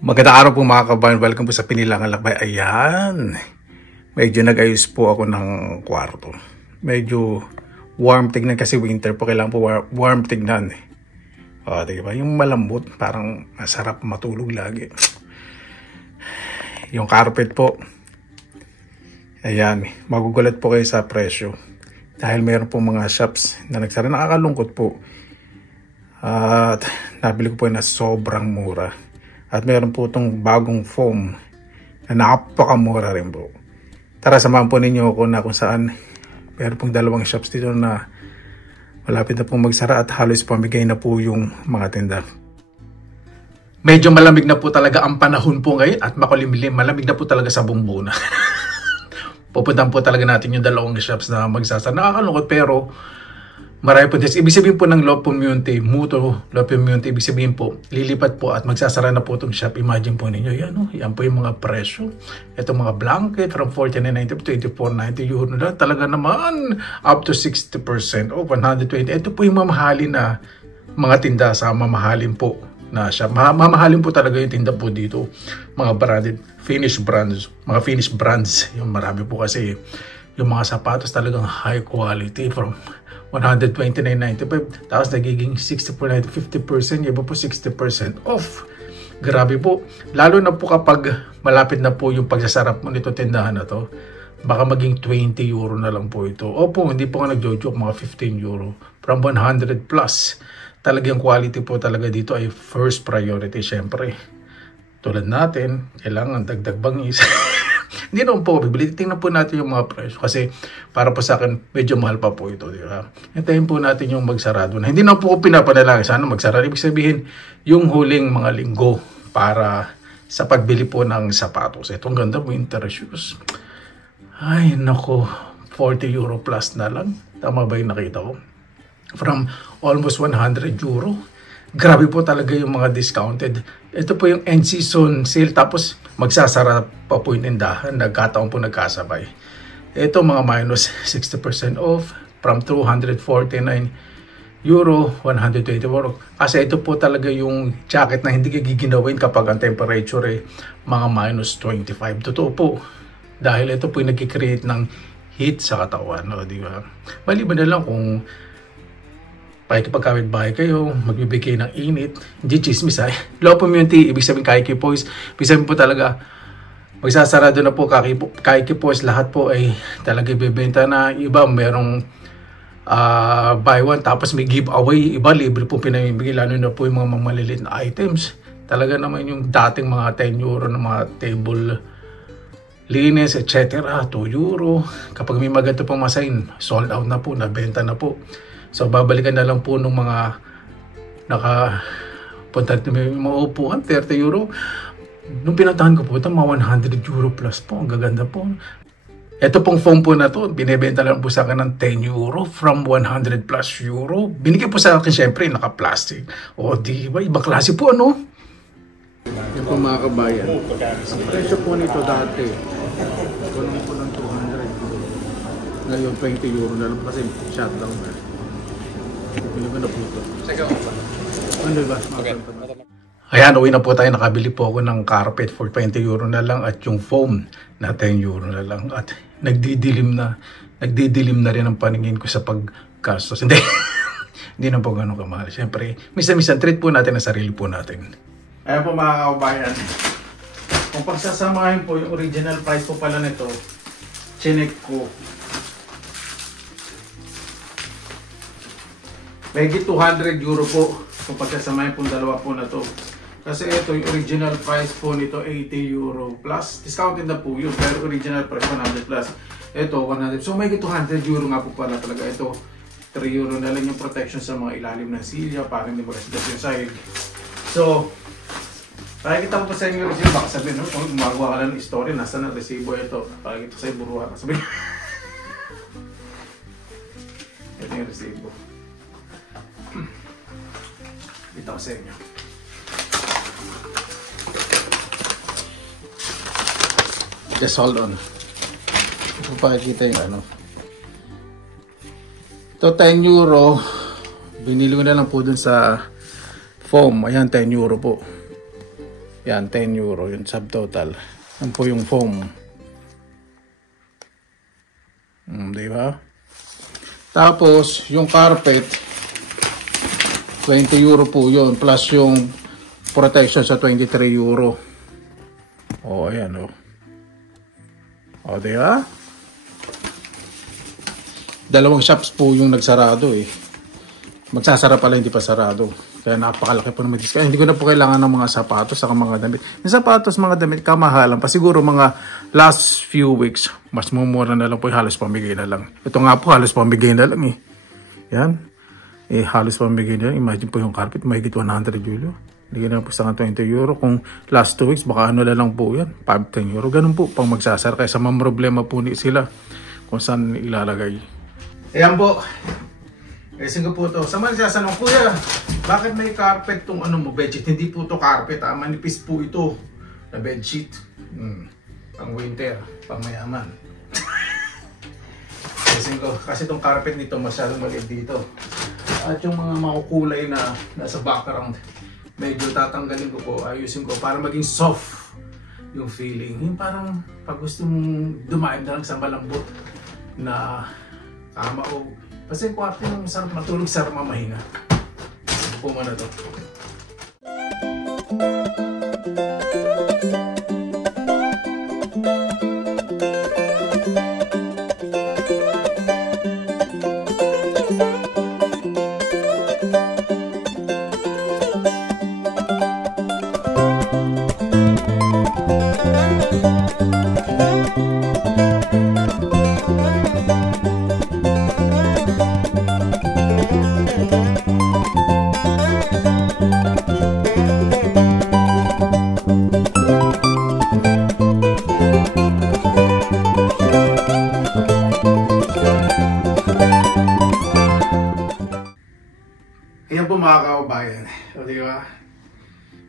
Magandang araw po mga kabayan. Welcome po sa Pinilangan Lakbay. Ayan. Medyo nag-ayos po ako ng kwarto. Medyo warm tignan kasi winter po. Kailangan po warm tignan. O, diba? Yung malambot. Parang masarap matulog lagi. Yung carpet po. Ayan. Magugulat po kayo sa presyo. Dahil mayroon po mga shops na nagsara. Nakakalungkot po. At nabili ko po na sobrang mura. At meron po itong bagong foam na napakamura rin po. Tara, samahan po ninyo ako na kung saan meron pong dalawang shops dito na malapit na pong magsara at halos pamigay na po yung mga tinda. Medyo malamig na po talaga ang panahon po ngayon at makulimlim. Malamig na po talaga sa bumbuna. Pupuntahan po talaga natin yung dalawang shops na magsasara. Nakakalungkot pero marami po this. Ibig sabihin po ng Love Community, Muto Love Community, ibig sabihin po, lilipat po at magsasara na po itong shop. Imagine po ninyo, yan po yung mga presyo. Ito mga blanket from 49.90 to 84.90 euro na. Talaga naman, up to 60% o 120. Ito po yung mamahalin na mga tinda sa mamahalin po na shop. Mamahalin po talaga yung tinda po dito. Mga branded, Finnish brands, mga Finnish brands. Yung marami po kasi yung mga sapatos talagang high quality from 129.95 tapos nagiging 64.90, 50%, iba po 60% off. Grabe po. Lalo na po kapag malapit na po yung pagsasarap mo nito tindahan na to, baka maging 20 euro na lang po ito. Opo, hindi po nga nagjo-joke, mga 15 euro from 100 plus. Talagang quality po talaga dito ay first priority syempre. Tulad natin, kailangan dagdag bangis. Hindi naman po bibili. Tingnan po natin yung mga presyo kasi para po sa akin medyo mahal pa po ito, di ba? Hintayin po natin yung magsarado na. Hindi na po ko pinapanalangin sana magsarado. Ibig sabihin yung huling mga linggo para sa pagbili po ng sapatos. Itong ganda, winter shoes. Ay nako, 40 euro plus na lang. Tama ba yung nakita ko? From almost 100 euro. Grabe po talaga yung mga discounted. Ito po yung end season sale tapos magsasara pa po yung tindahan. Nagkataon po nagkasabay. Ito mga minus 60% off from 249 euro, 120 euro. Kasi ito po talaga yung jacket na hindi giginawin kapag ang temperature ay mga minus 25. Totoo po. Dahil ito po yung nag-create ng heat sa katawan. No, di ba? Maliban na lang kung pakikipagkawit-bahay kayo, magbibigay ng init, hindi chismis ay. Love Community, ibig sabihin kakikipoys, ibig sabihin po talaga, magsasarado na po kakikipoys, lahat po ay talaga ibibenta na. Iba merong buy one, tapos may giveaway, iba libre po pinamimigay, lalo na po yung mga maliliit na items. Talaga naman yung dating mga 10 euro na mga table linis, etc. 2 euro. Kapag may maganda pong masign, sold out na po, nabenta na po. So, babalikan na lang po ng mga nakapunta na may mga upuan, 30 euro. Nung pinatahan ko po, ito mga 100 euro plus po. Ang gaganda po. Ito pong foam po na to, binibenta lang po sa akin ng 10 euro from 100 plus euro. Binigay po sa akin, syempre, naka-plastic. O, di ba? Ibang klase po, ano? Ito po mga kabayan. Ang presyo po nito dati, kunin po ng 200 euro. Ngayon, 20 euro na lang kasi shutdown na. Ayan, uwi na po tayo. Nakabili po ako ng carpet for 20 euro na lang at yung foam na 10 euro na lang. At nagdidilim na rin ang paningin ko sa paggastos. Hindi, hindi na po gano'ng kamahal. Siyempre, minsan treat po natin ang sarili po natin. Ayan po mga kaubayan. Kung pagsasamahin po yung original price po pala nito, chinek ko. Mahigit 200 euro po kung pagkasamahin po dalawa po na to. Kasi ito yung original price po nito 80 euro plus. Discounted na po yun pero original price 100 plus. Ito 100. So mahigit 200 euro nga po pala talaga. Ito 3 euro na lang yung protection sa mga ilalim ng silya para hindi magasgas yung sahig. So pakikita ko pa sa inyo yung resibo. Baka sabihin, no? Kung gumagawa ka lang ng story, nasa na resibo ito. Pakikita ko sa inyo buruha. Sabihin. Ito yung resibo. Ito ko sa inyo. Just hold on. Ito pakikita yung ano. Ito 10 euro. Binili ko na lang po dun sa foam. Ayan, 10 euro po. Yan, 10 euro yung subtotal. Yan po yung foam. Diba? Tapos, yung carpet, 20 euro po yun. Plus yung protection sa 23 euro. O, ayan o. O, diba? Dalawang shops po yung nagsarado eh. Magsasara pala, hindi pa sarado. Kaya napakalaki po naman discount. Hindi ko na po kailangan ng mga sapatos at mga damit. Yung sapatos, mga damit, kamahalan pa. Siguro mga last few weeks, mas mumura na lang po. Halos pamigay na lang. Ito nga po, halos pamigay na lang eh. Yan. Halos pamigay na lang. Imagine po yung carpet, mahigit 100 euro. Hindi na po sa 20 euro. Kung last 2 weeks, baka ano na lang po yan. 5-10 euro. Ganun po pang magsasara. Kaya sa mga problema po sila kung saan ilalagay. Ayan po. Ayusin ko po ito. Sa mga nagsasanong, kuya, bakit may carpet tong ano mo, bedsheet? Hindi po ito carpet, manipis po ito na bedsheet. Pang winter, pang mayaman. Ayusin ko, kasi itong carpet nito masyadong maliit dito. At yung mga makukulay na nasa background, medyo tatanggalin ko po, ayusin ko para maging soft yung feeling. Yung parang pag gusto mong dumaib na lang sa malambot na kama o kasi yung kwarto yung sarap matulog, sarap mamahinga. Upo mo na to. Ayan po mga kaubayan. O diba?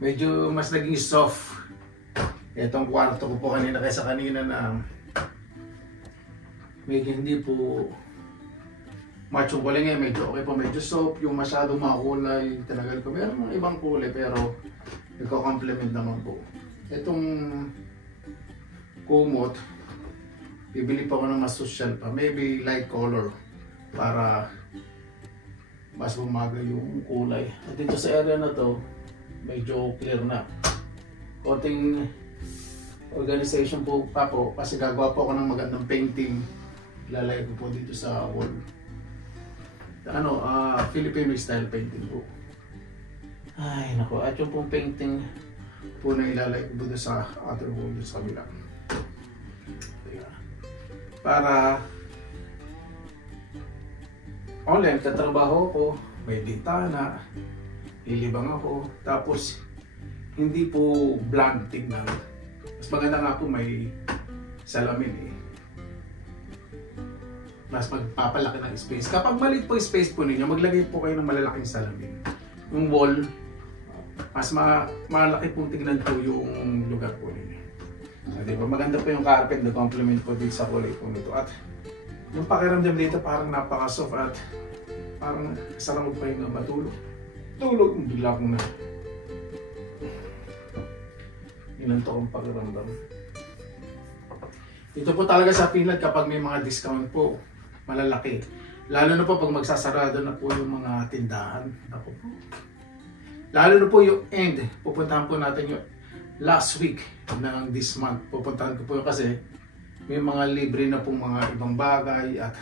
Medyo mas naging soft itong kwarto ko po kanina kaysa kanina na medyo hindi po machong kulay ngayon. Medyo okay po, medyo soft. Yung masyadong makulay, tinagal ko. Meron mga ibang kulay pero nagko-complement naman po. Itong kumot, bibili pa ko ng mas social pa. Maybe light color para mas bumaga yung kulay. At dito sa area na to, medyo clear na. Konting organization po pa po kasi gagawa po ako ng magandang painting. Ilalagay ko po dito sa wall. Ano, Filipino style painting po. Ay nako, at yung pong painting po na ilalagay ko dito sa other wall sa kabila. Para online, katrabaho ko, may bintana, lilibang ako, tapos hindi po blank tingnan. Mas maganda nga po may salamin eh. Mas magpapalaki ng space. Kapag maliit po yung space po ninyo, maglagay po kayo ng malalaking salamin. Yung wall, mas malaki pong tingnan po yung lugar po ninyo. So, diba? Maganda po yung carpet na complement po dito sa kulay po nito. At yung pakiramdam dito parang napaka-soft at parang sarang magpahinga matulog. Tulog, bigla akong na. Inanto akong pakiramdam. Ito po talaga sa Finland kapag may mga discount po, malalaki. Lalo na po pag magsasarado na po yung mga tindahan. Ako po. Lalo na po yung end. Pupuntahan po natin yung last week ng this month. Pupuntahan ko po yun kasi may mga libre na pong mga ibang bagay at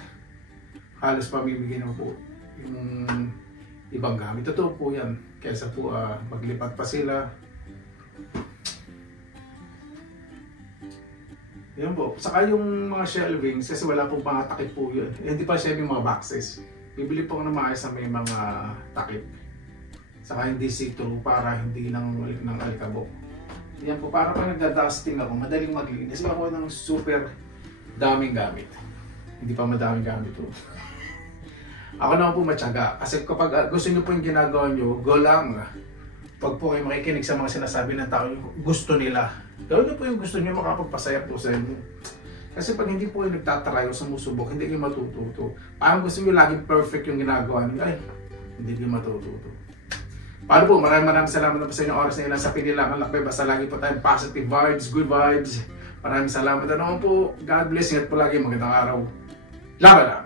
halos pamimigay na po yung ibang gamit. Totoo po yan. Kaysa po maglipat pa sila. Yan po. Saka yung mga shelvings, kasi wala pong mga takip po yun. Hindi pa shelving mga boxes. Bibili po ako ng maayos na may mga takip. Saka hindi see-through para hindi nang ulit ng alikabok. Yan po. Para pag nagda-dusting ako, madaling maglinis. Ako ng super daming gamit. Hindi pa madaming gamit po. Ako naman po matyaga. Kasi kapag gusto nyo po yung ginagawa nyo, go lang. Pag po kayo makikinig sa mga sinasabi ng tao, gusto nila. Gawin nyo po yung gusto nyo, makapagpasaya po sa inyo. Kasi pag hindi po kayo nagtatry o sumusubok, hindi kayo matututo. Parang gusto nyo laging perfect yung ginagawa nyo, ay, hindi kayo matututo. Paano po, maraming salamat na po sa inyong oras na ilan sa Pinilangan Lakbay. Basta lagi po tayong positive vibes, good vibes. Maraming salamat na naman po. God bless. Ingat po lagi. Magandang araw. Laban lang.